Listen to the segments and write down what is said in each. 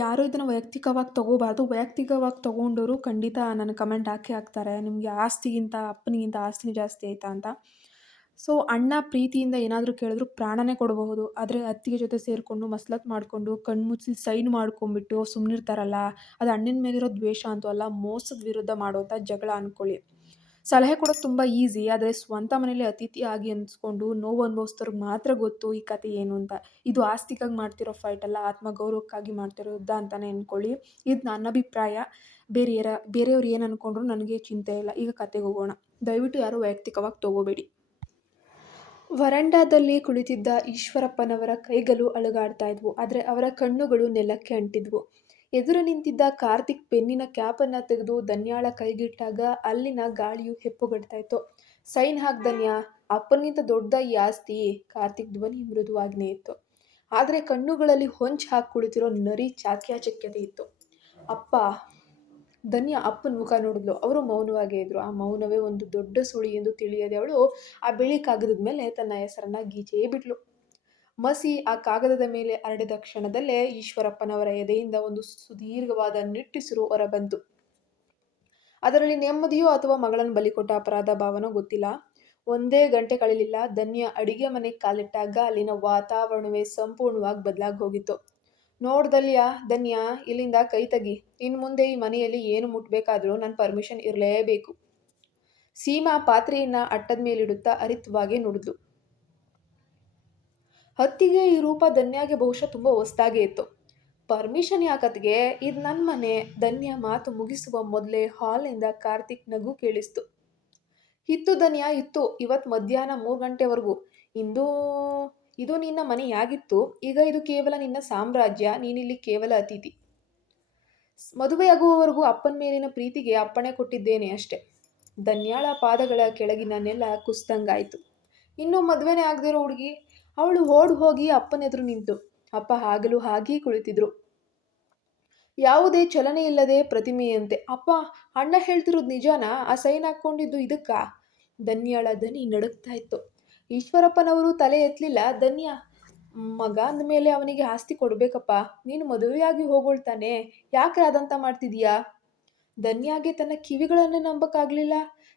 ಯಾರು ಇದನ್ನ ವೈಯಕ್ತಿಕವಾಗಿ ತಗೋಬಾರ್ದು. ವೈಯಕ್ತಿಕವಾಗಿ ತಗೊಂಡೋರು ಖಂಡಿತ ನನಗೆ ಕಮೆಂಟ್ ಹಾಕೇ ಹಾಕ್ತಾರೆ. ನಿಮಗೆ ಆಸ್ತಿಗಿಂತ ಅಪ್ಪನಿಗಿಂತ ಆಸ್ತಿನೇ ಜಾಸ್ತಿ ಆಯ್ತಾ ಅಂತ. ಸೊ, ಅಣ್ಣ ಪ್ರೀತಿಯಿಂದ ಏನಾದರೂ ಕೇಳಿದ್ರು ಪ್ರಾಣನೇ ಕೊಡಬಹುದು. ಆದ್ರೆ ಅತ್ತಿಗೆ ಜೊತೆ ಸೇರ್ಕೊಂಡು ಮಸ್ಲತ್ ಮಾಡ್ಕೊಂಡು, ಕಣ್ಮುಚ್ಚಿ ಸೈನ್ ಮಾಡ್ಕೊಂಡ್ಬಿಟ್ಟು ಸುಮ್ನಿರ್ತಾರಲ್ಲ, ಅದು ಅಣ್ಣನ ಮೇಲಿರೋ ದ್ವೇಷ ಅಂತೂ ಅಲ್ಲ, ಮೋಸದ ವಿರುದ್ಧ ಮಾಡುವಂಥ ಜಗಳ ಅನ್ಕೊಳ್ಳಿ. ಸಲಹೆ ಕೊಡೋದು ತುಂಬ ಈಸಿ. ಆದರೆ ಸ್ವಂತ ಮನೇಲಿ ಅತಿಥಿ ಆಗಿ ಅನ್ಸ್ಕೊಂಡು ನೋವು ಅನುಭವಿಸಿದವ್ರಿಗೆ ಮಾತ್ರ ಗೊತ್ತು ಈ ಕಥೆ ಏನು ಅಂತ. ಇದು ಆಸ್ತಿಗಾಗಿ ಮಾಡ್ತಿರೋ ಫೈಟ್ ಅಲ್ಲ, ಆತ್ಮಗೌರವಕ್ಕಾಗಿ ಮಾಡ್ತಿರೋ ಯುದ್ಧ ಅಂತಾನೆ ಅನ್ಕೊಳ್ಳಿ. ಇದು ನನ್ನ ಅಭಿಪ್ರಾಯ. ಬೇರೆಯವ್ರು ಏನು ಅನ್ಕೊಂಡ್ರು ನನಗೆ ಚಿಂತೆ ಇಲ್ಲ. ಈಗ ಕತೆಗೆ ಹೋಗೋಣ. ದಯವಿಟ್ಟು ಯಾರು ವೈಯಕ್ತಿಕವಾಗಿ ತಗೋಬೇಡಿ. ವರಾಂಡಾದಲ್ಲಿ ಕುಳಿತಿದ್ದ ಈಶ್ವರಪ್ಪನವರ ಕೈಗಳು ಅಲುಗಾಡ್ತಾ ಇದ್ವು. ಆದರೆ ಅವರ ಕಣ್ಣುಗಳು ನೆಲಕ್ಕೆ ಅಂಟಿದ್ವು. ಎದುರು ನಿಂತಿದ್ದ ಕಾರ್ತಿಕ್ ಪೆನ್ನಿನ ಕ್ಯಾಪನ್ನು ತೆಗೆದು ಧನ್ಯಾಳ ಕೈಗಿಟ್ಟಾಗ ಅಲ್ಲಿನ ಗಾಳಿಯು ಹೆಪ್ಪುಗಟ್ತಾ ಇತ್ತು. ಸೈನ್ ಹಾಕ್ ಧನ್ಯಾ, ಅಪ್ಪನಿಗಿಂತ ದೊಡ್ಡ ಈ ಆಸ್ತಿ. ಕಾರ್ತಿಕ್ ಧ್ವನಿ ಮೃದುವಾಗ್ನೇ ಇತ್ತು. ಆದರೆ ಕಣ್ಣುಗಳಲ್ಲಿ ಹೊಂಚ್ ಹಾಕಿ ಕುಳಿತಿರೋ ನರಿ ಚಾಕ್ಯಾಚಕ್ಯತೆ ಇತ್ತು. ಅಪ್ಪ. ಧನ್ಯಾ ಅಪ್ಪನ ಮುಖ ನೋಡಿದ್ಲು. ಅವರು ಮೌನವಾಗೇ ಇದ್ರು. ಆ ಮೌನವೇ ಒಂದು ದೊಡ್ಡ ಸುಳಿ ಎಂದು ತಿಳಿಯದೆ ಅವಳು ಆ ಬಿಳಿ ಕಾಗದದ ಮೇಲೆ ತನ್ನ ಹೆಸರನ್ನ ಗೀಚೇ ಬಿಟ್ಲು. ಮಸಿ ಆ ಕಾಗದದ ಮೇಲೆ ಹರಡಿದ ಕ್ಷಣದಲ್ಲೇ ಈಶ್ವರಪ್ಪನವರ ಎದೆಯಿಂದ ಒಂದು ಸುದೀರ್ಘವಾದ ನಿಟ್ಟುಸಿರು ಹೊರಬಂತು. ಅದರಲ್ಲಿ ನೆಮ್ಮದಿಯೋ ಅಥವಾ ಮಗಳನ್ನು ಬಲಿಕೊಟ್ಟ ಅಪರಾಧ ಭಾವನೋ ಗೊತ್ತಿಲ್ಲ. ಒಂದೇ ಗಂಟೆ ಕಳೆಯಲಿಲ್ಲ. ಧನ್ಯಾ ಅಡಿಗೆ ಮನೆಗೆ ಕಾಲಿಟ್ಟಾಗ ಅಲ್ಲಿನ ವಾತಾವರಣವೇ ಸಂಪೂರ್ಣವಾಗಿ ಬದಲಾಗಿ ಹೋಗಿತ್ತು. ನೋಡ್ದಲ್ಯಾ ಧನ್ಯಾ, ಇಲ್ಲಿಂದ ಕೈ ತೆಗಿ. ಇನ್ನು ಮುಂದೆ ಈ ಮನೆಯಲ್ಲಿ ಏನು ಮುಟ್ಬೇಕಾದ್ರೂ ನನ್ನ ಪರ್ಮಿಷನ್ ಇರಲೇಬೇಕು. ಸೀಮಾ ಪಾತ್ರೆಯನ್ನ ಅಟ್ಟದ ಮೇಲಿಡುತ್ತಾ ಹರಿತವಾಗಿ ನುಡಿದ್ಲು. ಹತ್ತಿಗೆ ಈ ರೂಪ ಧನ್ಯಾಗೆ ಬಹುಶಃ ತುಂಬ ಹೊಸ್ದಾಗೇ ಇತ್ತು. ಪರ್ಮಿಷನ್ ಯಾಕತ್ಗೆ? ಇದು ನನ್ನ ಮನೆ. ಧನ್ಯಾ ಮಾತು ಮುಗಿಸುವ ಮೊದಲೇ ಹಾಲ್ನಿಂದ ಕಾರ್ತಿಕ್ ನಗು ಕೇಳಿಸ್ತು. ಇತ್ತು ಧನ್ಯಾ, ಇತ್ತು. ಇವತ್ತು ಮಧ್ಯಾಹ್ನ 3 ಗಂಟೆವರೆಗೂ. ಇಂದು ಇದು ನಿನ್ನ ಮನೆಯಾಗಿತ್ತು. ಈಗ ಇದು ಕೇವಲ ನಿನ್ನ ಸಾಮ್ರಾಜ್ಯ. ನೀನಿಲ್ಲಿ ಕೇವಲ ಅತಿಥಿ. ಮದುವೆಯಾಗುವವರೆಗೂ ಅಪ್ಪನ ಮೇಲಿನ ಪ್ರೀತಿಗೆ ಅಪ್ಪಣೆ ಕೊಟ್ಟಿದ್ದೇನೆ ಅಷ್ಟೆ. ಧನ್ಯಾಳ ಪಾದಗಳ ಕೆಳಗಿನ ನೆಲ ಕುಸ್ದಂಗಾಯ್ತು. ಇನ್ನೂ ಮದುವೆನೇ ಆಗದಿರೋ ಹುಡುಗಿ. ಅವಳು ಓಡ್ ಹೋಗಿ ಅಪ್ಪನ ಎದುರು ನಿಂತು. ಅಪ್ಪ ಆಗಲೂ ಹಾಗೇ ಕುಳಿತಿದ್ರು, ಯಾವುದೇ ಚಲನೆ ಇಲ್ಲದೆ ಪ್ರತಿಮೆಯಂತೆ. ಅಪ್ಪ, ಅಣ್ಣ ಹೇಳ್ತಿರೋದು ನಿಜಾನಾ? ಆ ಸೈನ್ ಹಾಕ್ಕೊಂಡಿದ್ದು ಇದಕ್ಕಾ? ಧನ್ಯಾಳ ದನಿ ನಡುಗ್ತಾ ಇತ್ತು. ಈಶ್ವರಪ್ಪನವರು ತಲೆ ಎತ್ತಲಿಲ್ಲ. ಧನ್ಯಾ, ಮಗ ಅಂದಮೇಲೆ ಅವನಿಗೆ ಆಸ್ತಿ ಕೊಡ್ಬೇಕಪ್ಪ. ನೀನು ಮದುವೆಯಾಗಿ ಹೋಗೊಳ್ತಾನೆ, ಯಾಕೆ ಅದಂತ ಮಾಡ್ತಿದೀಯಾ? ಧನ್ಯಾಗೆ ತನ್ನ ಕಿವಿಗಳನ್ನೇ ನಂಬಕ್ಕಾಗ್ಲಿಲ್ಲ.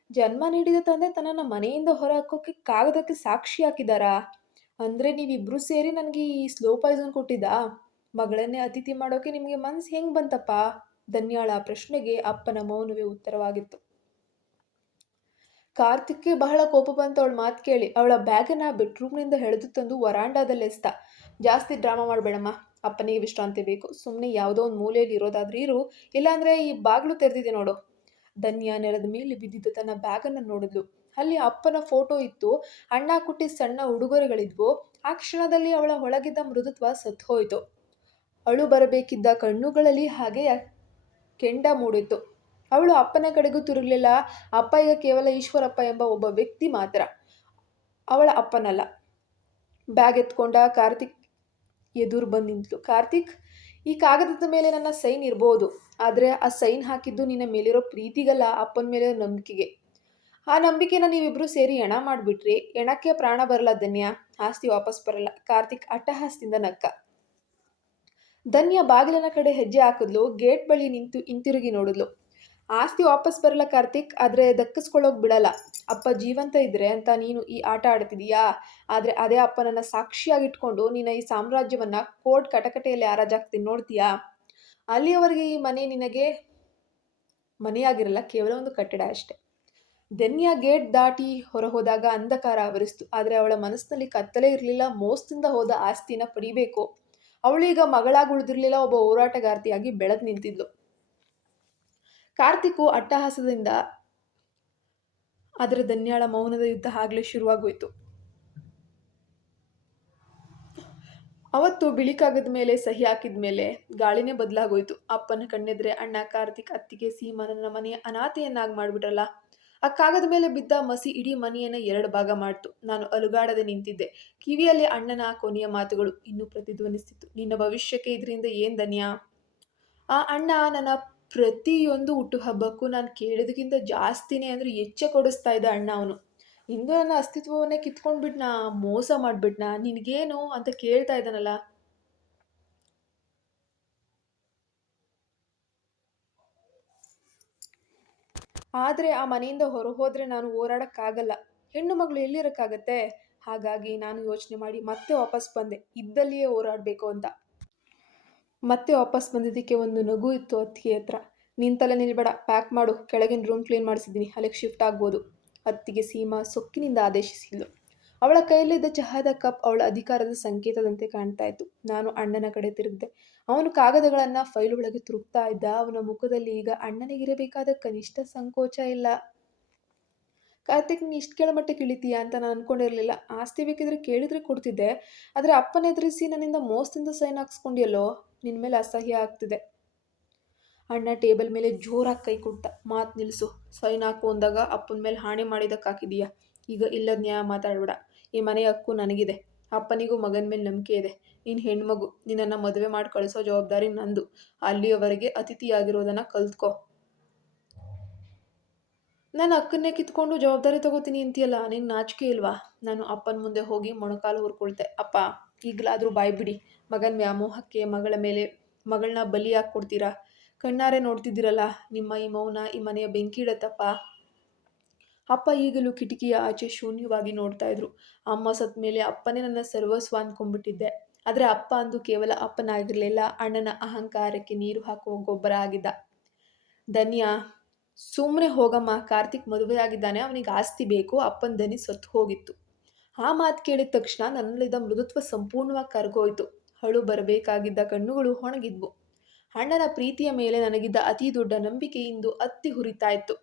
ಜನ್ಮ ನೀಡಿದ ತಂದೆ ತನ್ನನ್ನ ಮನೆಯಿಂದ ಹೊರ ಹಾಕೋಕೆ ಕಾಗದಕ್ಕೆ ಸಾಕ್ಷಿ ಹಾಕಿದಾರಾ? ಅಂದ್ರೆ ನೀವಿಬ್ರು ಸೇರಿ ನನಗೆ ಈ ಸ್ಲೋ ಪಾಯ್ಸನ್ ಕೊಟ್ಟಿದ್ದಾ? ಮಗಳನ್ನೇ ಅತಿಥಿ ಮಾಡೋಕೆ ನಿಮಗೆ ಮನ್ಸು ಹೆಂಗ್ ಬಂತಪ್ಪ? ಧನ್ಯಾಳ ಪ್ರಶ್ನೆಗೆ ಅಪ್ಪನ ಮೌನವೇ ಉತ್ತರವಾಗಿತ್ತು. ಕಾರ್ತಿಕ್ಗೆ ಬಹಳ ಕೋಪ ಬಂತು ಅವಳ ಮಾತು ಕೇಳಿ. ಅವಳ ಬ್ಯಾಗನ್ನ ಬೆಡ್ರೂಮ್ನಿಂದ ಎಳೆದು ತಂದು ವರಾಂಡಾದಲ್ಲಿ ಎಸ್ತ. ಜಾಸ್ತಿ ಡ್ರಾಮಾ ಮಾಡಬೇಡಮ್ಮ. ಅಪ್ಪನಿಗೆ ವಿಶ್ರಾಂತಿ ಬೇಕು. ಸುಮ್ಮನೆ ಯಾವುದೋ ಒಂದು ಮೂಲೆಯಲ್ಲಿ ಇರೋದಾದ್ರೆ ಇರು, ಇಲ್ಲಾಂದ್ರೆ ಈ ಬಾಗಿಲು ತೆರೆದಿದೆ ನೋಡು. ಧನ್ಯಾ ನೆಲದ ಮೇಲೆ ಬಿದ್ದಿದ್ದ ತನ್ನ ಬ್ಯಾಗನ್ನು ನೋಡಿದ್ಲು. ಅಲ್ಲಿ ಅಪ್ಪನ ಫೋಟೋ ಇತ್ತು. ಅಣ್ಣ ಕುಟ್ಟಿ ಸಣ್ಣ ಉಡುಗೊರೆಗಳಿದ್ವು. ಆ ಕ್ಷಣದಲ್ಲಿ ಅವಳ ಒಳಗಿದ್ದ ಮೃದುತ್ವ ಸತ್ತು ಹೋಯಿತು. ಅಳು ಬರಬೇಕಿದ್ದ ಕಣ್ಣುಗಳಲ್ಲಿ ಹಾಗೆಯೇ ಕೆಂಡ ಮೂಡಿತ್ತು. ಅವಳು ಅಪ್ಪನ ಕಡೆಗೂ ತಿರುಗಲಿಲ್ಲ. ಅಪ್ಪ ಈಗ ಕೇವಲ ಈಶ್ವರಪ್ಪ ಎಂಬ ಒಬ್ಬ ವ್ಯಕ್ತಿ ಮಾತ್ರ, ಅವಳ ಅಪ್ಪನಲ್ಲ. ಬ್ಯಾಗ್ ಎತ್ಕೊಂಡ ಕಾರ್ತಿಕ್ ಎದುರು ಬಂದು ನಿಂತಳು. ಕಾರ್ತಿಕ್, ಈ ಕಾಗದದ ಮೇಲೆ ನನ್ನ ಸೈನ್ ಇರ್ಬೋದು, ಆದರೆ ಆ ಸೈನ್ ಹಾಕಿದ್ದು ನಿನ್ನ ಮೇಲಿರೋ ಪ್ರೀತಿಗಲ್ಲ, ಅಪ್ಪನ ಮೇಲೆ ನಂಬಿಕೆಗೆ. ಆ ನಂಬಿಕೆನ ನೀವಿಬ್ರು ಸೇರಿ ಹೆಣ ಮಾಡಿಬಿಟ್ರಿ. ಹೆಣಕ್ಕೆ ಪ್ರಾಣ ಬರಲ್ಲ ಧನ್ಯಾ, ಆಸ್ತಿ ವಾಪಸ್ ಬರಲ್ಲ. ಕಾರ್ತಿಕ್ ಅಟ್ಟಹಾಸದಿಂದ ನಕ್ಕ. ಧನ್ಯಾ ಬಾಗಿಲಿನ ಕಡೆ ಹೆಜ್ಜೆ ಹಾಕಿದ್ಲು. ಗೇಟ್ ಬಳಿ ನಿಂತು ಹಿಂತಿರುಗಿ ನೋಡಿದ್ಲು. ಆಸ್ತಿ ವಾಪಸ್ ಬರಲ್ಲ ಕಾರ್ತಿಕ್, ಆದರೆ ದಕ್ಕಿಸ್ಕೊಳ್ಳೋಕೆ ಬಿಡಲ್ಲ. ಅಪ್ಪ ಜೀವಂತ ಇದ್ರೆ ಅಂತ ನೀನು ಈ ಆಟ ಆಡ್ತಿದೀಯಾ? ಆದರೆ ಅದೇ ಅಪ್ಪನನ್ನ ಸಾಕ್ಷಿಯಾಗಿಟ್ಕೊಂಡು ನಿನ್ನ ಈ ಸಾಮ್ರಾಜ್ಯವನ್ನ ಕೋರ್ಟ್ ಕಟಕಟೆಯಲ್ಲಿ ಹರಾಜಾಗ್ತೀನಿ ನೋಡ್ತೀಯಾ? ಅಲ್ಲಿಯವರೆಗೆ ಈ ಮನೆ ನಿನಗೆ ಮನೆಯಾಗಿರಲ್ಲ, ಕೇವಲ ಒಂದು ಕಟ್ಟಡ ಅಷ್ಟೆ. ಧನ್ಯಾ ಗೇಟ್ ದಾಟಿ ಹೊರ ಹೋದಾಗ ಅಂಧಕಾರ ಆವರಿಸ್ತು. ಆದರೆ ಅವಳ ಮನಸ್ಸಿನಲ್ಲಿ ಕತ್ತಲೇ ಇರಲಿಲ್ಲ. ಮೋಸದಿಂದ ಹೋದ ಆಸ್ತಿನ ಪಡಿಬೇಕು. ಅವಳೀಗ ಮಗಳಾಗಿ ಉಳಿದಿರಲಿಲ್ಲ, ಒಬ್ಬ ಹೋರಾಟಗಾರ್ತಿಯಾಗಿ ಬೆಳೆದು ನಿಂತಿದ್ಲು. ಕಾರ್ತಿಕು ಅಟ್ಟಹಾಸದಿಂದ. ಆದರೆ ಧನ್ಯಾಳ ಮೌನದ ಯುದ್ಧ ಆಗ್ಲೇ ಶುರುವಾಗೋಯ್ತು. ಅವತ್ತು ಬಿಳಿ ಕಾಗದ ಮೇಲೆ ಸಹಿ ಹಾಕಿದ ಮೇಲೆ ಗಾಳಿನೇ ಬದಲಾಗೋಯ್ತು. ಅಪ್ಪನ ಕಣ್ಣೆದ್ರೆ ಅಣ್ಣ, ಕಾರ್ತಿಕ್, ಅತ್ತಿಗೆ, ಸೀಮಾ ನನ್ನ ಮನೆಯ ಅನಾಥೆಯನ್ನಾಗಿ ಮಾಡ್ಬಿಟ್ರಲ್ಲ. ಆ ಕಾಗದ ಮೇಲೆ ಬಿದ್ದ ಮಸಿ ಇಡೀ ಮನೆಯನ್ನ 2 ಭಾಗ ಮಾಡ್ತು. ನಾನು ಅಲುಗಾಡದೆ ನಿಂತಿದ್ದೆ. ಕಿವಿಯಲ್ಲಿ ಅಣ್ಣನ ಕೊನೆಯ ಮಾತುಗಳು ಇನ್ನೂ ಪ್ರತಿಧ್ವನಿಸ್ತಿತ್ತು. ನಿನ್ನ ಭವಿಷ್ಯಕ್ಕೆ ಇದರಿಂದ ಏನ್ ಧನ್ಯಾ? ಆ ಅಣ್ಣ ನನ್ನ ಪ್ರತಿಯೊಂದು ಹುಟ್ಟುಹಬ್ಬಕ್ಕೂ ನಾನು ಕೇಳಿದಕ್ಕಿಂತ ಜಾಸ್ತಿನೇ ಅಂದರೆ ಹೆಚ್ಚೆ ಕೊಡಿಸ್ತಾ ಇದ್ದ ಅಣ್ಣ ಅವನು. ಇಂದು ನನ್ನ ಅಸ್ತಿತ್ವವನ್ನೇ ಕಿತ್ಕೊಂಡ್ಬಿಟ್ನಾ, ಮೋಸ ಮಾಡ್ಬಿಟ್ನಾ, ನಿನಗೇನು ಅಂತ ಕೇಳ್ತಾ ಇದ್ದಾನಲ್ಲ. ಆದರೆ ಆ ಮನೆಯಿಂದ ಹೊರ ಹೋದರೆ ನಾನು ಹೋರಾಡೋಕ್ಕಾಗಲ್ಲ. ಹೆಣ್ಣು ಮಗಳು ಎಲ್ಲಿರೋಕ್ಕಾಗತ್ತೆ? ಹಾಗಾಗಿ ನಾನು ಯೋಚನೆ ಮಾಡಿ ಮತ್ತೆ ವಾಪಸ್ ಬಂದೆ. ಇದ್ದಲ್ಲಿಯೇ ಹೋರಾಡಬೇಕು ಅಂತ. ಮತ್ತೆ ವಾಪಸ್ ಬಂದಿದ್ದಕ್ಕೆ ಒಂದು ನಗು ಇತ್ತು ಅತ್ತಿಗೆ ಹತ್ರ. ನಿಂತಲ್ಲೇ ನಿಲ್ಬೇಡ, ಪ್ಯಾಕ್ ಮಾಡು, ಕೆಳಗಿನ ರೂಮ್ ಕ್ಲೀನ್ ಮಾಡಿಸಿದ್ದೀನಿ, ಅಲ್ಲಿಗೆ ಶಿಫ್ಟ್ ಆಗ್ಬೋದು. ಅತ್ತಿಗೆ ಸೀಮಾ ಸೊಕ್ಕಿನಿಂದ ಆದೇಶಿಸಿದ್ಲು. ಅವಳ ಕೈಯಲ್ಲಿದ್ದ ಚಹಾದ ಕಪ್ ಅವಳ ಅಧಿಕಾರದ ಸಂಕೇತದಂತೆ ಕಾಣ್ತಾ ಇತ್ತು. ನಾನು ಅಣ್ಣನ ಕಡೆ ತಿರುಗಿದೆ. ಅವನು ಕಾಗದಗಳನ್ನು ಫೈಲ್ ಒಳಗೆ ತುರುಕ್ತಾ ಇದ್ದ. ಅವನ ಮುಖದಲ್ಲಿ ಈಗ ಅಣ್ಣನಿಗಿರಬೇಕಾದ ಕನಿಷ್ಠ ಸಂಕೋಚ ಇಲ್ಲ. ಕಾರ್ತಿಕ್, ನೀನು ಇಷ್ಟು ಕೆಳಮಟ್ಟಕ್ಕೆ ಇಳಿತೀಯಾ ಅಂತ ನಾನು ಅನ್ಕೊಂಡಿರಲಿಲ್ಲ. ಆಸ್ತಿ ಬೇಕಿದ್ರೆ ಕೇಳಿದ್ರೆ ಕೊಡ್ತಿದ್ದೆ, ಆದರೆ ಅಪ್ಪನ ಎದುರಿಸಿ ನನ್ನಿಂದ ಮೋಸದಿಂದ ಸೈನ್ ಹಾಕ್ಸ್ಕೊಂಡಿಯಲ್ಲೋ, ನಿನ್ನ ಮೇಲೆ ಅಸಹ್ಯ ಆಗ್ತಿದೆ. ಅಣ್ಣ ಟೇಬಲ್ ಮೇಲೆ ಜೋರಾಗಿ ಕೈ ಕೊಡ್ತಾ, ಮಾತು ನಿಲ್ಲಿಸು. ಸೈನ್ ಹಾಕು ಅಂದಾಗ ಅಪ್ಪನ ಮೇಲೆ ಹಾಣೆ ಮಾಡಿದ್ದಕ್ಕೆ ಹಾಕಿದೀಯಾ. ಈಗ ಇಲ್ಲದ ನ್ಯಾಯ ಮಾತಾಡಬೇಡ. ಈ ಮನೆ ಹಕ್ಕು ನನಗಿದೆ. ಅಪ್ಪನಿಗೂ ಮಗನ ಮೇಲೆ ನಂಬಿಕೆ ಇದೆ. ನೀನು ಹೆಣ್ಮಗು, ನಿನ್ನನ್ನು ಮದುವೆ ಮಾಡಿ ಕಳಿಸೋ ಜವಾಬ್ದಾರಿ ನಂದು. ಅಲ್ಲಿಯವರೆಗೆ ಅತಿಥಿಯಾಗಿರೋದನ್ನು ಕಲ್ತ್ಕೋ. ನಾನು ಅಕ್ಕನ್ನೇ ಕಿತ್ಕೊಂಡು ಜವಾಬ್ದಾರಿ ತಗೋತೀನಿ ಅಂತೀಯಲ್ಲ, ನಿಂಗೆ ನಾಚಿಕೆ ಇಲ್ವಾ? ನಾನು ಅಪ್ಪನ ಮುಂದೆ ಹೋಗಿ ಮೊಣಕಾಲು ಹುರ್ಕೊಳ್ತೆ. ಅಪ್ಪ, ಈಗಲಾದರೂ ಬಾಯ್ ಬಿಡಿ. ಮಗನ ವ್ಯಾಮೋಹಕ್ಕೆ ಮಗಳನ್ನ ಬಲಿಯಾಗಿ ಕೊಡ್ತೀರಾ? ಕಣ್ಣಾರೆ ನೋಡ್ತಿದ್ದೀರಲ್ಲ, ನಿಮ್ಮ ಈ ಮೌನ ಈ ಮನೆಯ ಬೆಂಕಿ ಇಡತ್ತಪ್ಪ. ಅಪ್ಪ ಈಗಲೂ ಕಿಟಕಿಯ ಆಚೆ ಶೂನ್ಯವಾಗಿ ನೋಡ್ತಾ ಇದ್ರು. ಅಮ್ಮ ಸತ್ ಮೇಲೆ ಅಪ್ಪನೇ ನನ್ನ ಸರ್ವಸ್ವ ಅಂದ್ಕೊಂಡ್ಬಿಟ್ಟಿದ್ದೆ. ಆದರೆ ಅಪ್ಪ ಅಂದು ಕೇವಲ ಅಪ್ಪನಾಗಿರಲಿಲ್ಲ, ಅಣ್ಣನ ಅಹಂಕಾರಕ್ಕೆ ನೀರು ಹಾಕುವ ಗೊಬ್ಬರ ಆಗಿದ್ದ. ಧನ್ಯ, ಸುಮ್ಮನೆ ಹೋಗಮ್ಮ. ಕಾರ್ತಿಕ್ ಮದುವೆಯಾಗಿದ್ದಾನೆ, ಅವನಿಗೆ ಆಸ್ತಿ ಬೇಕು. ಅಪ್ಪನ ದನಿ ಸತ್ತು ಹೋಗಿತ್ತು. ಆ ಮಾತು ಕೇಳಿದ ತಕ್ಷಣ ನನ್ನಲ್ಲಿದ್ದ ಮೃದುತ್ವ ಸಂಪೂರ್ಣವಾಗಿ ಕರಗೋಯ್ತು. ಅಳು ಬರಬೇಕಾಗಿದ್ದ ಕಣ್ಣುಗಳು ಒಣಗಿದ್ವು. ಅಣ್ಣನ ಪ್ರೀತಿಯ ಮೇಲೆ ನನಗಿದ್ದ ಅತಿ ದೊಡ್ಡ ನಂಬಿಕೆ ಇಂದು ಅತ್ತಿ ಹುರಿತಾ ಇತ್ತು.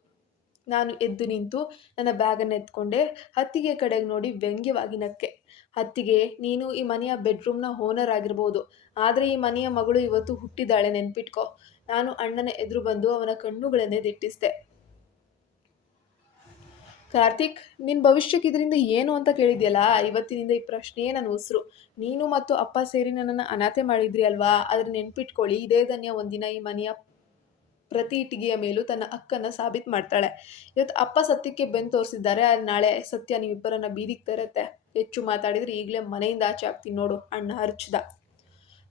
ನಾನು ಎದ್ದು ನಿಂತು ನನ್ನ ಬ್ಯಾಗನ್ನು ಎತ್ಕೊಂಡೆ. ಅತ್ತಿಗೆ ಕಡೆಗೆ ನೋಡಿ ವ್ಯಂಗ್ಯವಾಗಿ ನಕ್ಕೆ. ಅತ್ತಿಗೆ, ನೀನು ಈ ಮನೆಯ ಬೆಡ್ರೂಮ್ನ ಓನರ್ ಆಗಿರ್ಬೋದು, ಆದರೆ ಈ ಮನೆಯ ಮಗಳು ಇವತ್ತು ಹುಟ್ಟಿದಾಳೆ, ನೆನ್ಪಿಟ್ಕೋ. ನಾನು ಅಣ್ಣನ ಎದುರು ಬಂದು ಅವನ ಕಣ್ಣುಗಳನ್ನೇ ದಿಟ್ಟಿಸಿದೆ. ಕಾರ್ತಿಕ್, ನಿನ್ನ ಭವಿಷ್ಯಕ್ಕೆ ಇದರಿಂದ ಏನು ಅಂತ ಕೇಳಿದ್ಯಲ್ಲ, ಇವತ್ತಿನಿಂದ ಈ ಪ್ರಶ್ನೆಯೇ ನನ್ನ ಉಸಿರು. ನೀನು ಮತ್ತು ಅಪ್ಪ ಸೇರಿ ನನ್ನನ್ನು ಅನಾಥೆ ಮಾಡಿದ್ರಿ ಅಲ್ವಾ? ಆದರೆ ನೆನ್ಪಿಟ್ಕೊಳ್ಳಿ, ಇದೇ ಧನ್ಯ ಒಂದಿನ ಈ ಮನೆಯ ಪ್ರತಿ ಇಟ್ಟಿಗೆಯ ಮೇಲೂ ತನ್ನ ಹಕ್ಕನ್ನು ಸಾಬೀತು ಮಾಡ್ತಾಳೆ. ಇವತ್ತು ಅಪ್ಪ ಸತ್ಯಕ್ಕೆ ಬೆನ್ನು ತೋರಿಸಿದ್ದಾರೆ, ನಾಳೆ ಸತ್ಯ ನೀವಿಬ್ಬರನ್ನ ಬೀದಿಗೆ ತರುತ್ತೆ. ಹೆಚ್ಚು ಮಾತಾಡಿದರೆ ಈಗಲೇ ಮನೆಯಿಂದ ಆಚೆ ಆಗ್ತೀನಿ ನೋಡು, ಅಣ್ಣ ಹರ್ಚ್ದ.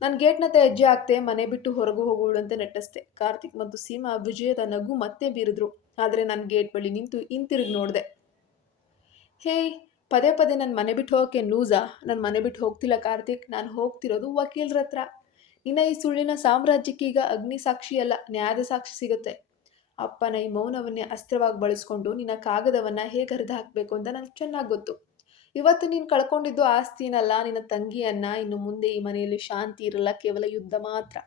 ನಾನು ಗೇಟ್ನತ್ತ ಹೆಜ್ಜೆ ಹಾಕ್ತೆ. ಮನೆ ಬಿಟ್ಟು ಹೊರಗು ಹೋಗುವುದಂತೆ ನಟಿಸ್ದೆ. ಕಾರ್ತಿಕ್ ಮತ್ತು ಸೀಮಾ ವಿಜಯದ ನಗು ಮತ್ತೆ ಬೀರಿದ್ರು. ಆದರೆ ನಾನು ಗೇಟ್ ಬಳಿ ನಿಂತು ಹಿಂತಿರುಗಿ ನೋಡಿದೆ. ಹೇಯ್, ಪದೇ ಪದೇ ನನ್ನ ಮನೆ ಬಿಟ್ಟು ಹೋಗೋಕ್ಕೆ ಲೂಸಾ? ನಾನು ಮನೆ ಬಿಟ್ಟು ಹೋಗ್ತಿಲ್ಲ ಕಾರ್ತಿಕ್, ನಾನು ಹೋಗ್ತಿರೋದು ವಕೀಲರ ಹತ್ರ. ನಿನ್ನ ಈ ಸುಳ್ಳಿನ ಸಾಮ್ರಾಜ್ಯಕ್ಕೆ ಈಗ ಅಗ್ನಿ ಸಾಕ್ಷಿಯಲ್ಲ, ನ್ಯಾಯದ ಸಾಕ್ಷಿ ಸಿಗುತ್ತೆ. ಅಪ್ಪನ ಈ ಮೌನವನ್ನೇ ಅಸ್ತ್ರವಾಗಿ ಬಳಸ್ಕೊಂಡು ನಿನ್ನ ಕಾಗದವನ್ನು ಹೇಗೆ ಹರಿದು ಹಾಕಬೇಕು ಅಂತ ನನಗೆ ಚೆನ್ನಾಗಿ ಗೊತ್ತು. ಇವತ್ತು ನೀನು ಕಳ್ಕೊಂಡಿದ್ದು ಆಸ್ತಿನಲ್ಲ, ನಿನ್ನ ತಂಗಿಯನ್ನ. ಇನ್ನು ಮುಂದೆ ಈ ಮನೆಯಲ್ಲಿ ಶಾಂತಿ ಇರಲ್ಲ, ಕೇವಲ ಯುದ್ಧ ಮಾತ್ರ.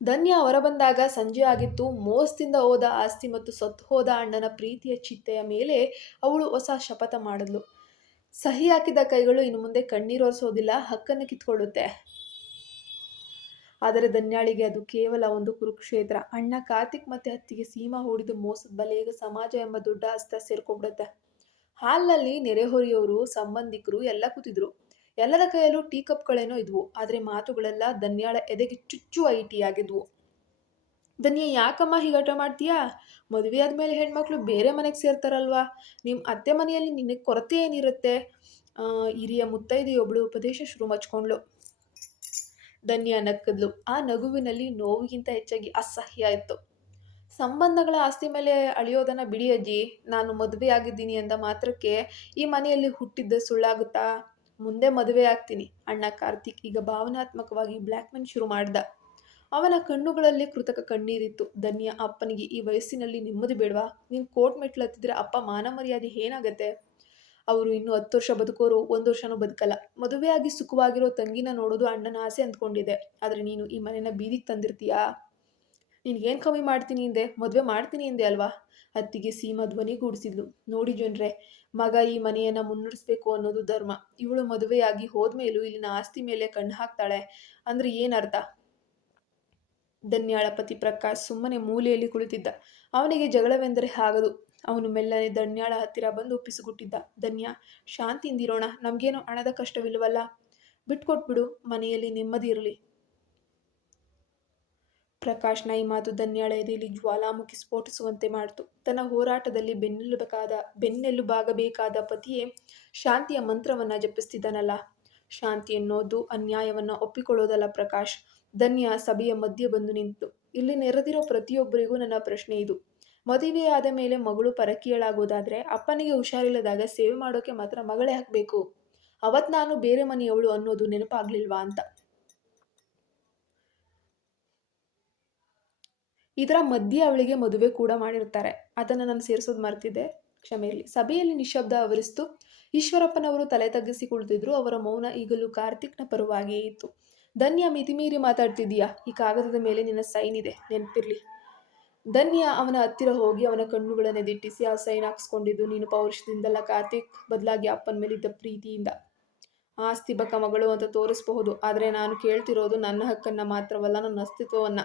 ಧನ್ಯ ಹೊರಬಂದಾಗ ಸಂಜೆ ಆಗಿತ್ತು. ಮೋಸದಿಂದ ಹೋದ ಆಸ್ತಿ ಮತ್ತು ಸತ್ತು ಹೋದ ಅಣ್ಣನ ಪ್ರೀತಿಯ ಚಿತೆಯ ಮೇಲೆ ಅವಳು ಹೊಸ ಶಪಥ ಮಾಡಿದ್ಲು. ಸಹಿ ಹಾಕಿದ ಕೈಗಳು ಇನ್ನು ಮುಂದೆ ಕಣ್ಣೀರೊರೆಸೋದಿಲ್ಲ, ಹಕ್ಕನ್ನು ಕಿತ್ಕೊಳ್ಳುತ್ತೆ. ಆದರೆ ಧನ್ಯಾಳಿಗೆ ಅದು ಕೇವಲ ಒಂದು ಕುರುಕ್ಷೇತ್ರ. ಅಣ್ಣ ಕಾರ್ತಿಕ್ ಮತ್ತೆ ಅತ್ತಿಗೆ ಸೀಮಾ ಹೂಡಿದ ಮೋಸದ ಬಲೆಗೆ ಸಮಾಜ ಎಂಬ ದೊಡ್ಡ ಅಸ್ತ್ರ ಸೇರ್ಕೊಬಿಡುತ್ತೆ. ಹಾಲ್ನಲ್ಲಿ ನೆರೆಹೊರೆಯವರು, ಸಂಬಂಧಿಕರು ಎಲ್ಲ ಕೂತಿದ್ರು. ಎಲ್ಲರ ಕೈಯಲ್ಲೂ ಟೀ ಕಪ್ಗಳೇನೋ ಇದ್ವು. ಆದರೆ ಮಾತುಗಳೆಲ್ಲ ಧನ್ಯಾಳ ಎದೆಗೆ ಚುಚ್ಚುವ ಈಟಿಯಾಗಿದ್ವು. ಧನ್ಯ, ಯಾಕಮ್ಮ ಹೀಗಾಟ ಮಾಡ್ತೀಯಾ? ಮದುವೆ ಆದಮೇಲೆ ಹೆಣ್ಮಕ್ಳು ಬೇರೆ ಮನೆಗೆ ಸೇರ್ತಾರಲ್ವಾ? ನಿಮ್ಮ ಅತ್ತೆ ಮನೆಯಲ್ಲಿ ನಿನಗೆ ಕೊರತೆ ಏನಿರುತ್ತೆ? ಹಿರಿಯ ಮುತ್ತೈದೆಯೊಬ್ಬಳು ಉಪದೇಶ ಶುರು ಮಚ್ಕೊಂಡ್ಳು. ಧನ್ಯ ನಕ್ಕದ್ಲು. ಆ ನಗುವಿನಲ್ಲಿ ನೋವಿಗಿಂತ ಹೆಚ್ಚಾಗಿ ಅಸಹ್ಯ ಇತ್ತು. ಸಂಬಂಧಗಳ ಆಸ್ತಿ ಮೇಲೆ ಅಳಿಯೋದನ್ನು ಬಿಡಿ ಅಜ್ಜಿ. ನಾನು ಮದುವೆ ಆಗಿದ್ದೀನಿ ಅಂದ ಮಾತ್ರಕ್ಕೆ ಈ ಮನೆಯಲ್ಲಿ ಹುಟ್ಟಿದ್ದ ಸುಳ್ಳಾಗುತ್ತಾ? ಮುಂದೆ ಮದುವೆ ಆಗ್ತೀನಿ. ಅಣ್ಣ ಕಾರ್ತಿಕ್ ಈಗ ಭಾವನಾತ್ಮಕವಾಗಿ ಬ್ಲ್ಯಾಕ್ಮೇಲ್ ಶುರು ಮಾಡ್ದ. ಅವನ ಕಣ್ಣುಗಳಲ್ಲಿ ಕೃತಕ ಕಣ್ಣೀರಿತ್ತು. ಧನ್ಯ, ಅಪ್ಪನಿಗೆ ಈ ವಯಸ್ಸಿನಲ್ಲಿ ನೆಮ್ಮದಿ ಬೇಡವಾ? ನೀನು ಕೋರ್ಟ್ ಮೆಟ್ಲು ಹತ್ತಿದ್ರೆ ಅಪ್ಪ ಮಾನ ಮರ್ಯಾದೆ ಏನಾಗತ್ತೆ? ಅವರು ಇನ್ನೂ 10 ವರ್ಷ ಬದುಕೋರು, 1 ವರ್ಷನೂ ಬದುಕಲ್ಲ. ಮದುವೆಯಾಗಿ ಸುಖವಾಗಿರೋ ತಂಗಿನ ನೋಡೋದು ಅಣ್ಣನ ಆಸೆ ಅಂದ್ಕೊಂಡಿದ್ದೆ. ಆದರೆ ನೀನು ಈ ಮನೆನ ಬೀದಿಗೆ ತಂದಿರ್ತೀಯಾ? ನಿನ್ಗೇನು ಕಮ್ಮಿ ಮಾಡ್ತೀನಿ ಹಿಂದೆ? ಮದುವೆ ಮಾಡ್ತೀನಿ ಹಿಂದೆ ಅಲ್ವಾ? ಅತ್ತಿಗೆ ಸೀಮಾ ಧ್ವನಿಗೂಡಿಸಿದ್ಲು. ನೋಡಿ ಜನರೇ, ಮಗ ಈ ಮನೆಯನ್ನು ಮುನ್ನಡೆಸಬೇಕು ಅನ್ನೋದು ಧರ್ಮ. ಇವಳು ಮದುವೆಯಾಗಿ ಹೋದ್ಮೇಲೂ ಇಲ್ಲಿನ ಆಸ್ತಿ ಮೇಲೆ ಕಣ್ಣು ಹಾಕ್ತಾಳೆ ಅಂದರೆ ಏನರ್ಥ? ಧನ್ಯಾಳ ಪತಿ ಪ್ರಕಾಶ್ ಸುಮ್ಮನೆ ಮೂಲೆಯಲ್ಲಿ ಕುಳಿತಿದ್ದ. ಅವನಿಗೆ ಜಗಳವೆಂದರೆ ಆಗದು. ಅವನು ಮೆಲ್ಲನೆ ಧನ್ಯಾಳ ಹತ್ತಿರ ಬಂದು ಪಿಸುಗುಟ್ಟಿದ್ದ. ಧನ್ಯ, ಶಾಂತಿಯಿಂದಿರೋಣ. ನಮಗೇನು ಹಣದ ಕಷ್ಟವಿಲ್ಲವಲ್ಲ? ಬಿಟ್ಕೊಟ್ಬಿಡು, ಮನೆಯಲ್ಲಿ ನೆಮ್ಮದಿ ಇರಲಿ. ಪ್ರಕಾಶ್ನ ಈ ಮಾತು ಧನ್ಯಾಳ ಎದೆಯಲ್ಲಿ ಜ್ವಾಲಾಮುಖಿ ಸ್ಫೋಟಿಸುವಂತೆ ಮಾಡಿತು. ತನ್ನ ಹೋರಾಟದಲ್ಲಿ ಬೆನ್ನೆಲುಬಾಗಬೇಕಾದ ಪತಿಯೇ ಶಾಂತಿಯ ಮಂತ್ರವನ್ನು ಜಪಿಸ್ತಿದ್ದಾನಲ್ಲ. ಶಾಂತಿ ಎನ್ನೋದು ಅನ್ಯಾಯವನ್ನು ಒಪ್ಪಿಕೊಳ್ಳೋದಲ್ಲ ಪ್ರಕಾಶ್. ಧನ್ಯ ಸಭೆಯ ಮಧ್ಯೆ ಬಂದು ನಿಂತು, ಇಲ್ಲಿ ನೆರೆದಿರೋ ಪ್ರತಿಯೊಬ್ಬರಿಗೂ ನನ್ನ ಪ್ರಶ್ನೆ ಇದು. ಮದುವೆ ಆದ ಮೇಲೆ ಮಗಳು ಪರಕೀಯಳಾಗೋದಾದ್ರೆ ಅಪ್ಪನಿಗೆ ಹುಷಾರಿಲ್ಲದಾಗ ಸೇವೆ ಮಾಡೋಕೆ ಮಾತ್ರ ಮಗಳೇ ಹಾಕಬೇಕು. ಅವತ್ ನಾನು ಬೇರೆ ಮನೆಯವಳು ಅನ್ನೋದು ನೆನಪಾಗ್ಲಿಲ್ವಾ ಅಂತ. ಇದರ ಮಧ್ಯೆ ಅವಳಿಗೆ ಮದುವೆ ಕೂಡ ಮಾಡಿರ್ತಾರೆ. ಅದನ್ನು ನಾನು ಸೇರಿಸೋದು ಮರ್ತಿದ್ದೆ, ಕ್ಷಮೆ ಇರಲಿ. ಸಭೆಯಲ್ಲಿ ನಿಶ್ಶಬ್ದ ಆವರಿಸಿತು. ಈಶ್ವರಪ್ಪನವರು ತಲೆ ತಗ್ಗಿಸಿ ಕುಳಿತಿದ್ರು. ಅವರ ಮೌನ ಈಗಲೂ ಕಾರ್ತಿಕ್ನ ಪರವಾಗಿಯೇ ಇತ್ತು. ಧನ್ಯ, ಮಿತಿಮೀರಿ ಮಾತಾಡ್ತಿದ್ದೀಯಾ? ಈ ಕಾಗದದ ಮೇಲೆ ನಿನ್ನ ಸೈನ್ ಇದೆ, ನೆನಪಿರ್ಲಿ. ಧನ್ಯ ಅವನ ಹತ್ತಿರ ಹೋಗಿ ಅವನ ಕಣ್ಣುಗಳನ್ನೇ ದಿಟ್ಟಿಸಿ, ಆ ಸೈನ್ ಹಾಕ್ಸ್ಕೊಂಡಿದ್ದು ನೀನು ಪೌರುಷದಿಂದಲ್ಲ ಕಾರ್ತಿಕ್, ಬದಲಾಗಿ ಅಪ್ಪನ ಮೇಲಿದ್ದ ಪ್ರೀತಿಯಿಂದ. ಆಸ್ತಿ ಬಕ ಮಗಳು ಅಂತ ತೋರಿಸಬಹುದು, ಆದರೆ ನಾನು ಕೇಳ್ತಿರೋದು ನನ್ನ ಹಕ್ಕನ್ನ ಮಾತ್ರವಲ್ಲ, ನನ್ನ ಅಸ್ತಿತ್ವವನ್ನ.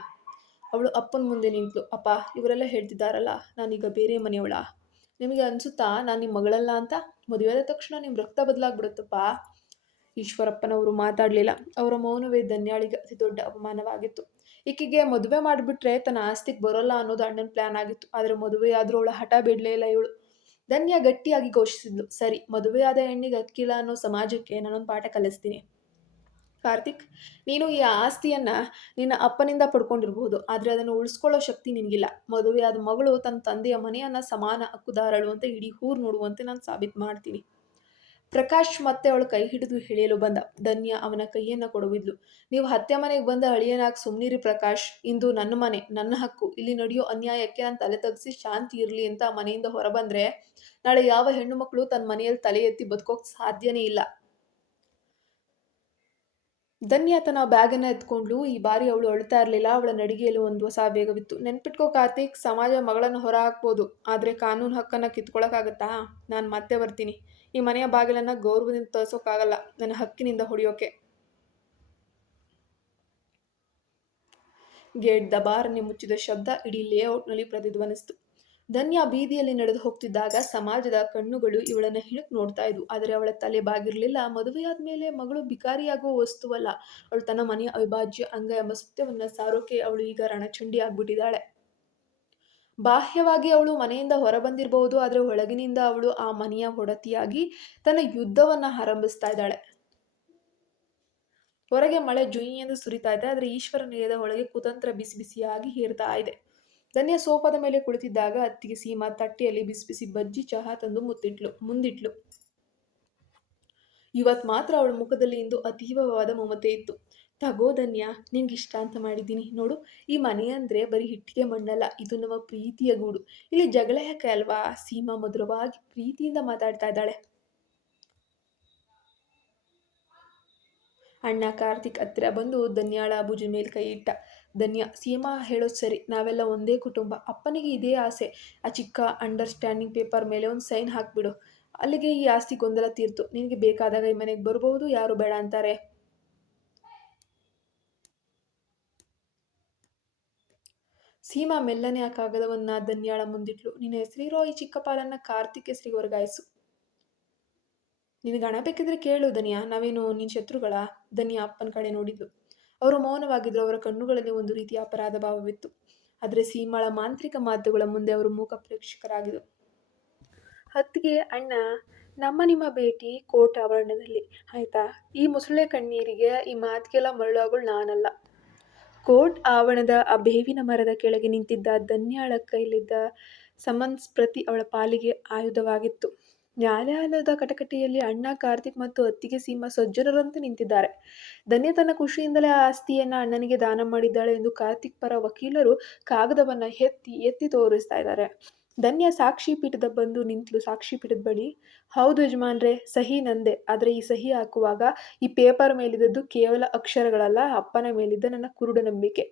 ಅವಳು ಅಪ್ಪನ ಮುಂದೆ ನಿಂತಳು. ಅಪ್ಪ, ಇವರೆಲ್ಲ ಹೇಳ್ತಿದ್ದಾರಲ್ಲ, ನಾನೀಗ ಬೇರೆ ಮನೆಯವಳ? ನಿಮಗೆ ಅನ್ಸುತ್ತಾ ನಾನು ನಿಮ್ಮ ಮಗಳಲ್ಲ ಅಂತ? ಮದುವೆಯಾದ ತಕ್ಷಣ ನಿಮ್ಮ ರಕ್ತ ಬದಲಾಗ್ಬಿಡುತ್ತಪ್ಪ. ಈಶ್ವರಪ್ಪನವರು ಮಾತಾಡಲಿಲ್ಲ. ಅವರ ಮೌನವೇ ಧನ್ಯಾಳಿಗೆ ಅತಿ ದೊಡ್ಡ ಅವಮಾನವಾಗಿತ್ತು. ಈಕೆಗೆ ಮದುವೆ ಮಾಡಿಬಿಟ್ರೆ ತನ್ನ ಆಸ್ತಿಗೆ ಬರೋಲ್ಲ ಅನ್ನೋದು ಅಣ್ಣನ ಪ್ಲಾನ್ ಆಗಿತ್ತು. ಆದರೆ ಮದುವೆಯಾದ್ರೂ ಅವಳ ಹಠ ಬಿಡಲೇ ಇಲ್ಲ ಇವಳು. ಧನ್ಯ ಗಟ್ಟಿಯಾಗಿ ಘೋಷಿಸಿದ್ಲು. ಸರಿ, ಮದುವೆಯಾದ ಹೆಣ್ಣಿಗೆ ಹಕ್ಕಿಲ್ಲ ಅನ್ನೋ ಸಮಾಜಕ್ಕೆ ನಾನೊಂದು ಪಾಠ ಕಲಿಸ್ತೀನಿ. ಕಾರ್ತಿಕ್, ನೀನು ಈ ಆಸ್ತಿಯನ್ನ ನಿನ್ನ ಅಪ್ಪನಿಂದ ಪಡ್ಕೊಂಡಿರಬಹುದು, ಆದರೆ ಅದನ್ನು ಉಳಿಸ್ಕೊಳ್ಳೋ ಶಕ್ತಿ ನಿನಗಿಲ್ಲ. ಮದುವೆಯಾದ ಮಗಳು ತನ್ನ ತಂದೆಯ ಮನೆಯನ್ನ ಸಮಾನ ಹಕ್ಕುದಾರಳು ಅಂತ ಇಡೀ ಊರು ನೋಡುವಂತೆ ನಾನು ಸಾಬೀತು ಮಾಡ್ತೀನಿ. ಪ್ರಕಾಶ್ ಮತ್ತೆ ಅವಳು ಕೈ ಹಿಡಿದು ಎಳೆಯಲು ಬಂದ. ಧನ್ಯ ಅವನ ಕೈಯನ್ನ ಕೊಡುವಿದ್ಲು. ನೀವು ಹತ್ಯೆ ಮನೆಗೆ ಬಂದ ಅಳಿಯನಾಗಿ ಸುಮ್ನಿರಿ ಪ್ರಕಾಶ್. ಇಂದು ನನ್ನ ಮನೆ, ನನ್ನ ಹಕ್ಕು. ಇಲ್ಲಿ ನಡೆಯೋ ಅನ್ಯಾಯಕ್ಕೆ ನಾನು ತಲೆ ತಗ್ಗಿಸಿ ಶಾಂತಿ ಇರಲಿ ಅಂತ ಮನೆಯಿಂದ ಹೊರಬಂದ್ರೆ ನಾಳೆ ಯಾವ ಹೆಣ್ಣು ಮಕ್ಕಳು ತನ್ನ ಮನೆಯಲ್ಲಿ ತಲೆ ಎತ್ತಿ ಬದುಕೋಕ್ ಸಾಧ್ಯನೇ ಇಲ್ಲ. ಧನ್ಯ ತನ್ನ ಬ್ಯಾಗನ್ನ ಎತ್ಕೊಂಡ್ಲು. ಈ ಬಾರಿ ಅವಳು ಅಳ್ತಾ ಇರಲಿಲ್ಲ. ಅವಳ ನಡಿಗೆಯಲ್ಲಿ ಒಂದು ಹೊಸ ವೇಗವಿತ್ತು. ನೆನ್ಪಿಟ್ಕೋ ಕಾರ್ತಿಕ್, ಸಮಾಜ ಮಗಳನ್ನು ಹೊರ ಹಾಕ್ಬೋದು, ಆದರೆ ಕಾನೂನು ಹಕ್ಕನ್ನ ಕಿತ್ಕೊಳಕ್ಕಾಗತ್ತಾ? ನಾನು ಮತ್ತೆ ಬರ್ತೀನಿ. ಈ ಮನೆಯ ಬಾಗಿಲನ್ನ ಗೌರವದಿಂದ ತೋರ್ಸೋಕ್ಕಾಗಲ್ಲ, ನನ್ನ ಹಕ್ಕಿನಿಂದ ಹೊಡೆಯೋಕೆ. ಗೇಟ್ ದಬಾರನೆ ಮುಚ್ಚಿದ ಶಬ್ದ ಇಡೀ ಲೇಔಟ್ನಲ್ಲಿ ಪ್ರತಿಧ್ವನಿಸಿತು. ಧನ್ಯ ಬೀದಿಯಲ್ಲಿ ನಡೆದು ಹೋಗ್ತಿದ್ದಾಗ ಸಮಾಜದ ಕಣ್ಣುಗಳು ಇವಳನ್ನ ಹಿಣಕ್ ನೋಡ್ತಾ ಇದ್ವು. ಆದರೆ ಅವಳ ತಲೆ ಬಾಗಿರ್ಲಿಲ್ಲ. ಮದುವೆಯಾದ ಮೇಲೆ ಮಗಳು ಬಿಕಾರಿಯಾಗುವ ವಸ್ತುವಲ್ಲ, ಅವಳು ತನ್ನ ಮನೆಯ ಅವಿಭಾಜ್ಯ ಅಂಗ ಎಂಬ ಸತ್ಯವನ್ನ ಸಾರೋಕೆ ಅವಳು ಈಗ ರಣಚಂಡಿ ಆಗ್ಬಿಟ್ಟಿದ್ದಾಳೆ. ಬಾಹ್ಯವಾಗಿ ಅವಳು ಮನೆಯಿಂದ ಹೊರಬಂದಿರಬಹುದು, ಆದರೆ ಒಳಗಿನಿಂದ ಅವಳು ಆ ಮನೆಯ ಒಡತಿಯಾಗಿ ತನ್ನ ಯುದ್ಧವನ್ನ ಆರಂಭಿಸ್ತಾ ಇದ್ದಾಳೆ. ಹೊರಗೆ ಮಳೆ ಜುಯಿ ಎಂದು ಸುರಿತಾ ಇದೆ, ಆದರೆ ಈಶ್ವರ ನಿಲಯದ ಒಳಗೆ ಕುತಂತ್ರ ಬಿಸಿ ಬಿಸಿಯಾಗಿ ಹೇರ್ತಾ ಇದೆ. ಧನ್ಯ ಸೋಫಾದ ಮೇಲೆ ಕುಳಿತಿದ್ದಾಗ ಅತ್ತಿಗೆ ಸೀಮಾ ತಟ್ಟೆಯಲ್ಲಿ ಬಿಸಿ ಬಿಸಿ ಬಜ್ಜಿ ಚಹಾ ತಂದು ಮುಂದಿಟ್ಲು. ಇವತ್ ಮಾತ್ರ ಅವಳ ಮುಖದಲ್ಲಿ ಇಂದು ಅತೀವವಾದ ಮಮತೆ ಇತ್ತು. ತಗೋ ಧನ್ಯ, ನಿನ್ಗಿಷ್ಟ ಅಂತ ಮಾಡಿದ್ದೀನಿ ನೋಡು. ಈ ಮನೆ ಅಂದ್ರೆ ಬರೀ ಹಿಟ್ಟಿಗೆ ಮಣ್ಣಲ್ಲ, ಇದು ನಮ್ಮ ಪ್ರೀತಿಯ ಗೂಡು. ಇಲ್ಲಿ ಜಗಳ ಯಾಕೆ ಅಲ್ವಾ? ಸೀಮಾ ಮಧುರವಾಗಿ ಪ್ರೀತಿಯಿಂದ ಮಾತಾಡ್ತಾ ಇದ್ದಾಳೆ. ಅಣ್ಣ ಕಾರ್ತಿಕ್ ಹತ್ತಿರ ಬಂದು ಧನ್ಯಾಳ ಭುಜದ ಮೇಲೆ ಕೈ ಇಟ್ಟ. ಧನ್ಯ, ಸೀಮಾ ಹೇಳೋದು ಸರಿ, ನಾವೆಲ್ಲ ಒಂದೇ ಕುಟುಂಬ. ಅಪ್ಪನಿಗೆ ಇದೇ ಆಸೆ. ಆ ಚಿಕ್ಕ ಅಂಡರ್ಸ್ಟ್ಯಾಂಡಿಂಗ್ ಪೇಪರ್ ಮೇಲೆ ಒಂದು ಸೈನ್ ಹಾಕ್ಬಿಡು, ಅಲ್ಲಿಗೆ ಈ ಆಸ್ತಿ ಗೊಂದಲ ತೀರ್ತು. ನಿನಗೆ ಬೇಕಾದಾಗ ಈ ಮನೆಗೆ ಬರಬಹುದು, ಯಾರು ಬೇಡ ಅಂತಾರೆ. ಸೀಮಾ ಮೆಲ್ಲನೆ ಆ ಕಾಗದವನ್ನ ಧನ್ಯಾಳ ಮುಂದಿಟ್ಲು. ನಿನ್ನ ಹೆಸರಿರೋ ಈ ಚಿಕ್ಕ ಪಾಲನ್ನ ಕಾರ್ತಿಕ್ ಹೆಸರಿಗೆ ವರ್ಗಾಯಿಸು. ನಿನಗೆ ಹಣ ಬೇಕಿದ್ರೆ ಕೇಳು ಧನ್ಯ, ನಾವೇನು ನಿನ್ನ ಶತ್ರುಗಳ? ಧನ್ಯ ಅಪ್ಪನ ಕಡೆ ನೋಡಿದ್ಲು. ಅವರು ಮೌನವಾಗಿದ್ರು. ಅವರ ಕಣ್ಣುಗಳಲ್ಲಿ ಒಂದು ರೀತಿಯ ಅಪರಾಧ ಭಾವವಿತ್ತು. ಆದರೆ ಸೀಮಾಳ ಮಾಂತ್ರಿಕ ಮಾತುಗಳ ಮುಂದೆ ಅವರು ಮೂಕ ಪ್ರೇಕ್ಷಕರಾಗಿದ್ದರು. ಅತ್ತಿಗೆ, ಅಣ್ಣ, ನಿಮ್ಮ ಭೇಟಿ ಕೋರ್ಟ್ ಆವರಣದಲ್ಲಿ ಆಯ್ತಾ? ಈ ಮುಸುಳೆ ಕಣ್ಣೀರಿಗೆ, ಈ ಮಾತಿಗೆಲ್ಲ ಮರಳಾಗೋಳು ನಾನಲ್ಲ. ಕೋರ್ಟ್ ಆವರಣದ ಆ ಬೇವಿನ ಮರದ ಕೆಳಗೆ ನಿಂತಿದ್ದ ಧನ್ಯಾಳ ಕೈಲಿದ್ದ ಸಮನ್ಸ್ ಪ್ರತಿ ಅವಳ ಪಾಲಿಗೆ ಆಯುಧವಾಗಿತ್ತು. ನ್ಯಾಯಾಲಯದ ಕಟಕಟೆಯಲ್ಲಿ ಅಣ್ಣ ಕಾರ್ತಿಕ್ ಮತ್ತು ಅತ್ತಿಗೆ ಸೀಮಾ ಸಜ್ಜನರಂತೆ ನಿಂತಿದ್ದಾರೆ. ಧನ್ಯ ತನ್ನ ಖುಷಿಯಿಂದಲೇ ಆ ಆಸ್ತಿಯನ್ನ ಅಣ್ಣನಿಗೆ ದಾನ ಮಾಡಿದ್ದಾಳೆ ಎಂದು ಕಾರ್ತಿಕ್ ಪರ ವಕೀಲರು ಕಾಗದವನ್ನ ಎತ್ತಿ ಎತ್ತಿ ತೋರಿಸ್ತಾ ಇದ್ದಾರೆ. ಧನ್ಯ ಸಾಕ್ಷಿ ಪೀಠದ ಬಂದು ನಿಂತಲು. ಸಾಕ್ಷಿ ಪೀಠದ ಬಳಿ. ಹೌದು ಯಜಮಾನ್ರೆ, ಸಹಿ ನಂದೆ. ಆದರೆ ಈ ಸಹಿ ಹಾಕುವಾಗ ಈ ಪೇಪರ್ ಮೇಲಿದ್ದದ್ದು ಕೇವಲ ಅಕ್ಷರಗಳಲ್ಲ, ಅಪ್ಪನ ಮೇಲಿದ್ದ ನನ್ನ ಕುರುಡ ನಂಬಿಕೆ.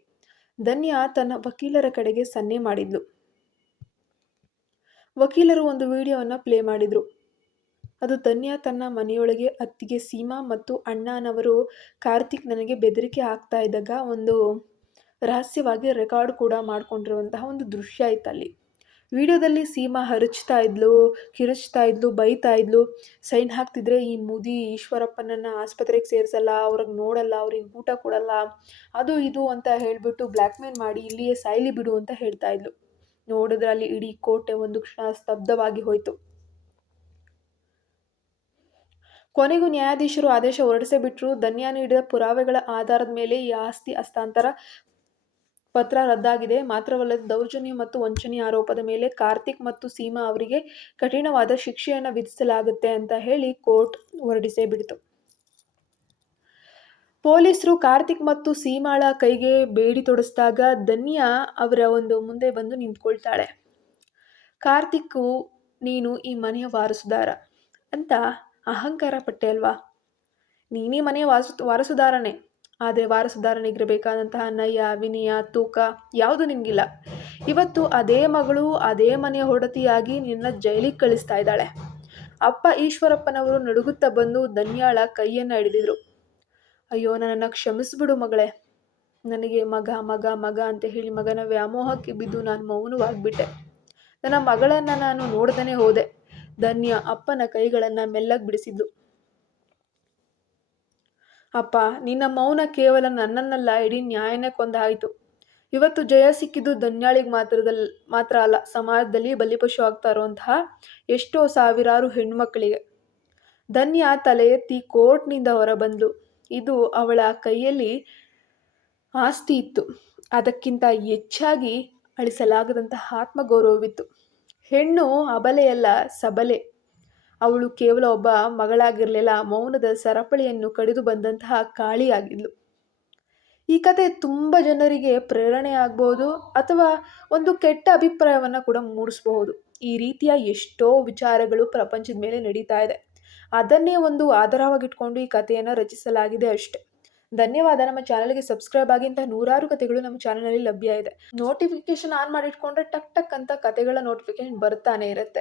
ಧನ್ಯ ತನ್ನ ವಕೀಲರ ಕಡೆಗೆ ಸನ್ನೆ ಮಾಡಿದ್ಲು. ವಕೀಲರು ಒಂದು ವಿಡಿಯೋವನ್ನ ಪ್ಲೇ ಮಾಡಿದ್ರು. ಅದು ಧನ್ಯ ತನ್ನ ಮನೆಯೊಳಗೆ ಅತ್ತಿಗೆ ಸೀಮಾ ಮತ್ತು ಅಣ್ಣನವರು ಕಾರ್ತಿಕ್ ನನಗೆ ಬೆದರಿಕೆ ಹಾಕ್ತಾ ಇದ್ದಾಗ ಒಂದು ರಹಸ್ಯವಾಗಿ ರೆಕಾರ್ಡ್ ಕೂಡ ಮಾಡ್ಕೊಂಡಿರುವಂತಹ ಒಂದು ದೃಶ್ಯ ಇತ್ತಲ್ಲಿ. ವಿಡಿಯೋದಲ್ಲಿ ಸೀಮಾ ಹರಚ್ತಾ ಇದ್ಲು, ಕಿರಚ್ತಾ ಇದ್ಲು, ಬೈತಾ ಇದ್ಲು. ಸೈನ್ ಹಾಕ್ತಿದ್ರೆ ಈ ಮುದಿ ಈಶ್ವರಪ್ಪನನ್ನ ಆಸ್ಪತ್ರೆಗೆ ಸೇರಿಸಲ್ಲ, ಅವ್ರಿಗೆ ನೋಡಲ್ಲ, ಅವ್ರಿಗೆ ಊಟ ಕೊಡಲ್ಲ, ಅದು ಇದು ಅಂತ ಹೇಳಿಬಿಟ್ಟು ಬ್ಲ್ಯಾಕ್ ಮೇಲ್ ಮಾಡಿ ಇಲ್ಲಿಯೇ ಸಾಯ್ಲಿ ಬಿಡು ಅಂತ ಹೇಳ್ತಾ ಇದ್ಲು. ನೋಡಿದ್ರೆ ಅಲ್ಲಿ ಇಡೀ ಕೋಟೆ ಒಂದು ಕ್ಷಣ ಸ್ತಬ್ಧವಾಗಿ ಹೋಯ್ತು. ಕೊನೆಗೂ ನ್ಯಾಯಾಧೀಶರು ಆದೇಶ ಹೊರಡಿಸೇ ಬಿಟ್ರು. ಧನ್ಯ ನೀಡಿದ ಪುರಾವೆಗಳ ಆಧಾರದ ಮೇಲೆ ಈ ಆಸ್ತಿ ಹಸ್ತಾಂತರ ಪತ್ರ ರದ್ದಾಗಿದೆ. ಮಾತ್ರವಲ್ಲದೆ ದೌರ್ಜನ್ಯ ಮತ್ತು ವಂಚನೆ ಆರೋಪದ ಮೇಲೆ ಕಾರ್ತಿಕ್ ಮತ್ತು ಸೀಮಾ ಅವರಿಗೆ ಕಠಿಣವಾದ ಶಿಕ್ಷೆಯನ್ನು ವಿಧಿಸಲಾಗುತ್ತೆ ಅಂತ ಹೇಳಿ ಕೋರ್ಟ್ ಹೊರಡಿಸೇ ಬಿಡ್ತು. ಪೊಲೀಸರು ಕಾರ್ತಿಕ್ ಮತ್ತು ಸೀಮಾಳ ಕೈಗೆ ಬೇಡಿ ತೊಡಿಸಿದಾಗ ಧನ್ಯಾ ಅವರ ಮುಂದೆ ಬಂದು ನಿಂತ್ಕೊಳ್ತಾಳೆ. ಕಾರ್ತಿಕ್ಕು, ನೀನು ಈ ಮನೆಯ ವಾರಸುದಾರ ಅಂತ ಅಹಂಕಾರ ಪಟ್ಟೆ ಅಲ್ವಾ? ನೀನೇ ಮನೆಯ ವಾರಸುದಾರನೇ. ಆದರೆ ವಾರಸುದಾರನಿಗಿರಬೇಕಾದಂತಹ ನಯ, ವಿನಯ, ತೂಕ ಯಾವುದು ನಿನಗಿಲ್ಲ. ಇವತ್ತು ಅದೇ ಮಗಳು ಅದೇ ಮನೆಯ ಹೊಡತಿಯಾಗಿ ನಿನ್ನ ಜೈಲಿಗೆ ಕಳಿಸ್ತಾ ಇದ್ದಾಳೆ. ಅಪ್ಪ ಈಶ್ವರಪ್ಪನವರು ನಡುಗುತ್ತಾ ಬಂದು ಧನ್ಯಾಳ ಕೈಯನ್ನು ಹಿಡಿದಿದ್ರು. ಅಯ್ಯೋ, ನನ್ನನ್ನು ಕ್ಷಮಿಸ್ಬಿಡು ಮಗಳೇ. ನನಗೆ ಮಗ ಮಗ ಮಗ ಅಂತ ಹೇಳಿ ಮಗನ ವ್ಯಾಮೋಹಕ್ಕೆ ಬಿದ್ದು ನಾನು ಮೌನವಾಗಿಬಿಟ್ಟೆ. ನನ್ನ ಮಗಳನ್ನು ನಾನು ನೋಡ್ದೇ ಹೋದೆ. ಧನ್ಯ ಅಪ್ಪನ ಕೈಗಳನ್ನು ಮೆಲ್ಲಗೆ ಬಿಡಿಸಿದ್ಲು. ಅಪ್ಪ, ನಿನ್ನ ಮೌನ ಕೇವಲ ನನ್ನನ್ನಲ್ಲ, ಇಡೀ ನ್ಯಾಯನೇ ಕೊಂದಾಯಿತು. ಇವತ್ತು ಜಯ ಸಿಕ್ಕಿದ್ದು ಧನ್ಯಾಳಿಗೆ ಮಾತ್ರ ಅಲ್ಲ, ಸಮಾಜದಲ್ಲಿ ಬಲಿಪಶು ಆಗ್ತಾ ಇರುವಂತಹ ಎಷ್ಟೋ ಸಾವಿರಾರು ಹೆಣ್ಮಕ್ಳಿಗೆ. ಧನ್ಯ ತಲೆ ಎತ್ತಿ ಕೋರ್ಟ್ನಿಂದ ಹೊರಬಂದ್ಲು. ಇದು ಅವಳ ಕೈಯಲ್ಲಿ ಆಸ್ತಿ ಇತ್ತು, ಅದಕ್ಕಿಂತ ಹೆಚ್ಚಾಗಿ ಅಳಿಸಲಾಗದಂತಹ ಆತ್ಮಗೌರವವಿತ್ತು. ಹೆಣ್ಣು ಅಬಲೆಯಲ್ಲ, ಸಬಲೆ. ಅವಳು ಕೇವಲ ಒಬ್ಬ ಮಗಳಾಗಿರಲಿಲ್ಲ, ಮೌನದ ಸರಪಳಿಯನ್ನು ಕಡಿದು ಬಂದಂತಹ ಕಾಳಿಯಾಗಿದ್ಲು. ಈ ಕತೆ ತುಂಬ ಜನರಿಗೆ ಪ್ರೇರಣೆ ಆಗ್ಬೋದು ಅಥವಾ ಒಂದು ಕೆಟ್ಟ ಅಭಿಪ್ರಾಯವನ್ನು ಕೂಡ ಮೂಡಿಸಬಹುದು. ಈ ರೀತಿಯ ಎಷ್ಟೋ ವಿಚಾರಗಳು ಪ್ರಪಂಚದ ಮೇಲೆ ನಡೀತಾ ಇದೆ. ಅದನ್ನೇ ಒಂದು ಆಧಾರವಾಗಿಟ್ಕೊಂಡು ಈ ಕಥೆಯನ್ನು ರಚಿಸಲಾಗಿದೆ ಅಷ್ಟೆ. ಧನ್ಯವಾದ. ನಮ್ಮ ಚಾನಲ್ಗೆ ಸಬ್ಸ್ಕ್ರೈಬ್ ಆಗಿ ಅಂತ ನೂರಾರು ಕಥೆಗಳು ನಮ್ಮ ಚಾನಲಲ್ಲಿ ಲಭ್ಯ ಇದೆ. ನೋಟಿಫಿಕೇಶನ್ ಆನ್ ಮಾಡಿಟ್ಕೊಂಡ್ರೆ ಟಕ್ ಟಕ್ ಅಂತ ಕಥೆಗಳ ನೋಟಿಫಿಕೇಶನ್ ಬರ್ತಾನೆ ಇರುತ್ತೆ.